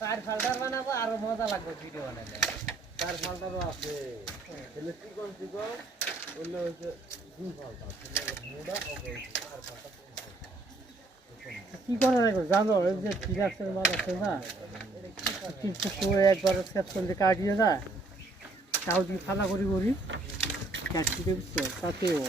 চার ফাল্টার বানাবো আরো মজা লাগবে ভিডিও বানালে। চার ফাল্টারও আছে, চিকন চিকন বললে হচ্ছে 2 ফাল্টার মোটা হবে। কি করে রাখো জানো, ওই যে ফিরাক্সের মাল আছে না, কিন্তু একবার সেকশন দিয়ে কাটিয়ে না, তাও যদি ফালা করি করি কাটিয়ে বুঝছো তাতেও